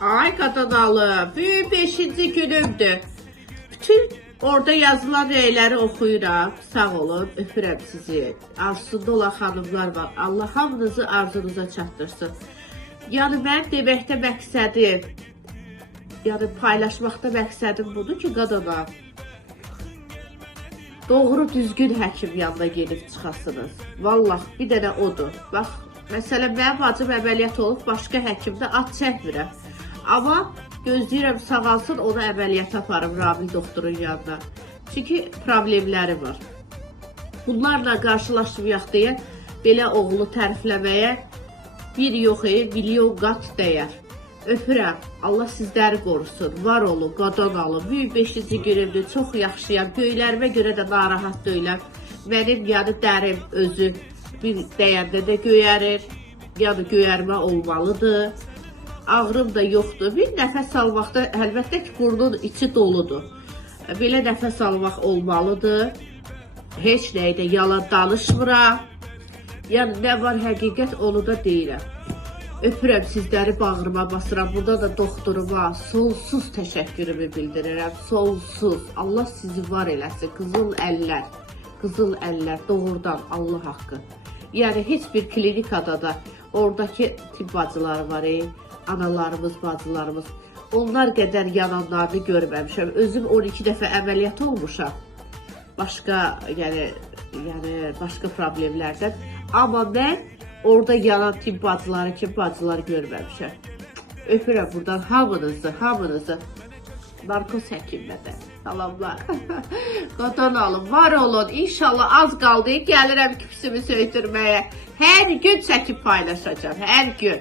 Ay Qadanalı, bu 5-ci günümdür. Bütün orada yazılan rəyləri oxuyuram. Sağ olun, öpürəm sizi. Arzusunda olan xanımlar var. Allah hamınızı arzunuza çatdırsın. Yəni mən deməkdə məqsədim, yəni paylaşmaqda məqsədim budur ki, qadına doğru düzgün həkim yanına gedib çıxasınız. Vallah bir dənə odur. Bax, məsələn mənim bacım əməliyyat olub, başqa həkimdə ad çəkmirəm. Amma gözləyirəm sağalsın, onu əməliyyata aparım Ramil doktorun yanına. Çünki problemləri var. Bunlarla qarşılaşmayaq deyə belə oğlu tərifləməyə bir yox, milyon qat dəyər. Öpürəm. Allah sizləri qorusun. Var olun, Qadanalı. Bu 5-ci günümdür. Çox yaxşıyam. Göylərimə görə də narahat deyiləm. Mənim yəni dərim özü bir dəyəndə də göyərir. Yəni göyərmə olmalıdır. Ağrım da yoxdur. Bir nəfəs almaqda əlbəttə ki, burnun içi doludur. Belə nəfəs almaq olmalıdır. Heç nəydə yalan danışmıram. Yəni nə var həqiqət onu da deyirəm. Öpürəm sizləri, bağrıma basıram. Burada da doktoruma sonsuz təşəkkürümü bildirirəm. Sonsuz. Allah sizi var eləsin. Qızıl əllər. Qızıl əllər doğrudan Allah haqqı. Yəni heç bir klinikada da oradakı tibb bacıları var, analarımız, bacılarımız. Onlar qədər yananlarını görməmişəm. Özüm 12 dəfə əməliyyat olmuşam. Başqa, yəni başqa problemlərdən. Amma mən orada yanan tibb bacıları kimi bacıları görməmişəm. Öpürəm buradan hamınızı. Narkoz həkimlə də. Salamlar. Qadanalı, var olun. İnşallah az qaldı. Gəlirəm küpsümü söydürməyə. Hər gün çəkib paylaşacağım. Hər gün.